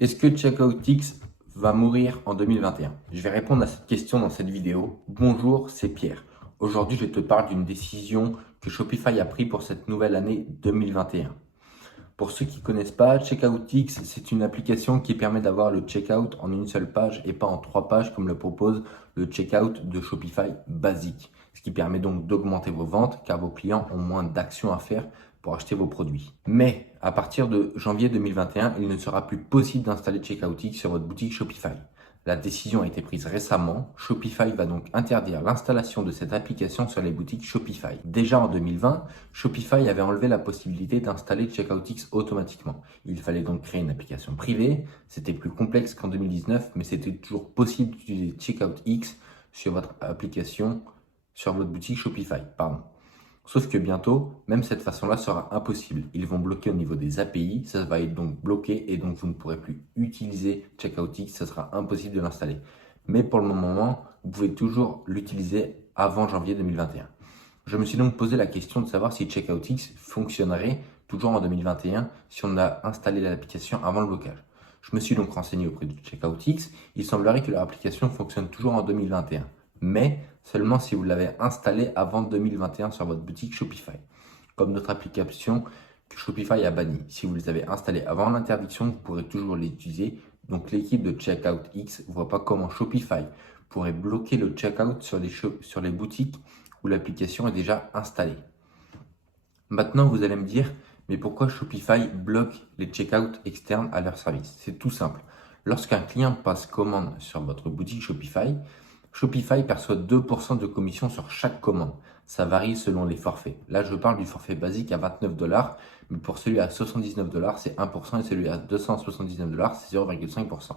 Est-ce que CheckoutX va mourir en 2021? Je vais répondre à cette question dans cette vidéo. Bonjour, c'est Pierre. Aujourd'hui, je te parle d'une décision que Shopify a prise pour cette nouvelle année 2021. Pour ceux qui ne connaissent pas, CheckoutX, c'est une application qui permet d'avoir le checkout en une seule page et pas en 3 pages comme le propose le checkout de Shopify basique. Ce qui permet donc d'augmenter vos ventes car vos clients ont moins d'actions à faire pour acheter vos produits. Mais à partir de janvier 2021, il ne sera plus possible d'installer CheckoutX sur votre boutique Shopify. La décision a été prise récemment. Shopify va donc interdire l'installation de cette application sur les boutiques Shopify. Déjà en 2020, Shopify avait enlevé la possibilité d'installer CheckoutX automatiquement. Il fallait donc créer une application privée. C'était plus complexe qu'en 2019, mais c'était toujours possible d'utiliser CheckoutX sur votre application, sur votre boutique Shopify. Sauf que bientôt, même cette façon-là sera impossible. Ils vont bloquer au niveau des API, ça va être donc bloqué et donc vous ne pourrez plus utiliser CheckoutX, ça sera impossible de l'installer. Mais pour le moment, vous pouvez toujours l'utiliser avant janvier 2021. Je me suis donc posé la question de savoir si CheckoutX fonctionnerait toujours en 2021 si on a installé l'application avant le blocage. Je me suis donc renseigné auprès de CheckoutX. Il semblerait que leur application fonctionne toujours en 2021, mais seulement si vous l'avez installé avant 2021 sur votre boutique Shopify, comme notre application que Shopify a bannie. Si vous les avez installés avant l'interdiction, vous pourrez toujours les utiliser. Donc l'équipe de CheckoutX ne voit pas comment Shopify pourrait bloquer le checkout sur les boutiques où l'application est déjà installée. Maintenant, vous allez me dire, mais pourquoi Shopify bloque les checkouts externes à leur service? C'est tout simple. Lorsqu'un client passe commande sur votre boutique Shopify, Shopify perçoit 2% de commission sur chaque commande. Ça varie selon les forfaits. Là, je parle du forfait basique à 29 $, mais pour celui à 79 $, c'est 1% et celui à 279 $, c'est 0,5%.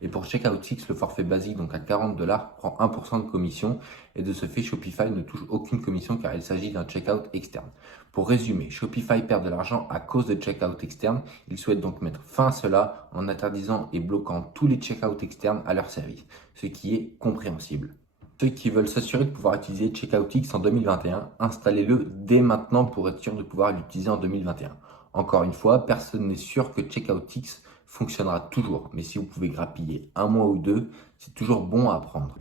Et pour CheckoutX, le forfait basique, donc à 40 $, prend 1% de commission et de ce fait, Shopify ne touche aucune commission car il s'agit d'un checkout externe. Pour résumer, Shopify perd de l'argent à cause de checkout externes. Il souhaite donc mettre fin à cela en interdisant et bloquant tous les checkouts externes à leur service, ce qui est compréhensible. Ceux qui veulent s'assurer de pouvoir utiliser CheckoutX en 2021, installez-le dès maintenant pour être sûr de pouvoir l'utiliser en 2021. Encore une fois, personne n'est sûr que CheckoutX fonctionnera toujours, mais si vous pouvez grappiller un mois ou deux, c'est toujours bon à prendre.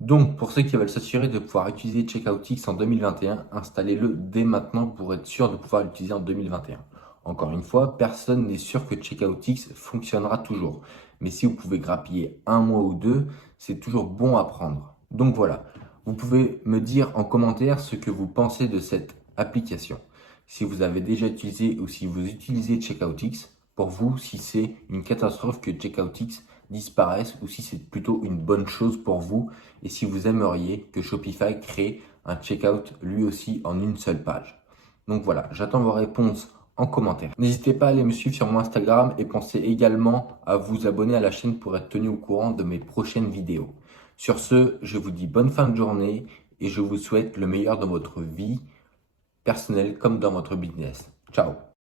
Donc, pour ceux qui veulent s'assurer de pouvoir utiliser CheckoutX en 2021, installez-le dès maintenant pour être sûr de pouvoir l'utiliser en 2021. Encore une fois, personne n'est sûr que CheckoutX fonctionnera toujours. Mais si vous pouvez grappiller un mois ou deux, c'est toujours bon à prendre. Donc voilà, vous pouvez me dire en commentaire ce que vous pensez de cette application. Si vous avez déjà utilisé ou si vous utilisez CheckoutX, pour vous, si c'est une catastrophe que CheckoutX disparaisse ou si c'est plutôt une bonne chose pour vous et si vous aimeriez que Shopify crée un checkout lui aussi en une seule page. Donc voilà, j'attends vos réponses en commentaire. N'hésitez pas à aller me suivre sur mon Instagram et pensez également à vous abonner à la chaîne pour être tenu au courant de mes prochaines vidéos. Sur ce, je vous dis bonne fin de journée et je vous souhaite le meilleur dans votre vie personnelle comme dans votre business. Ciao!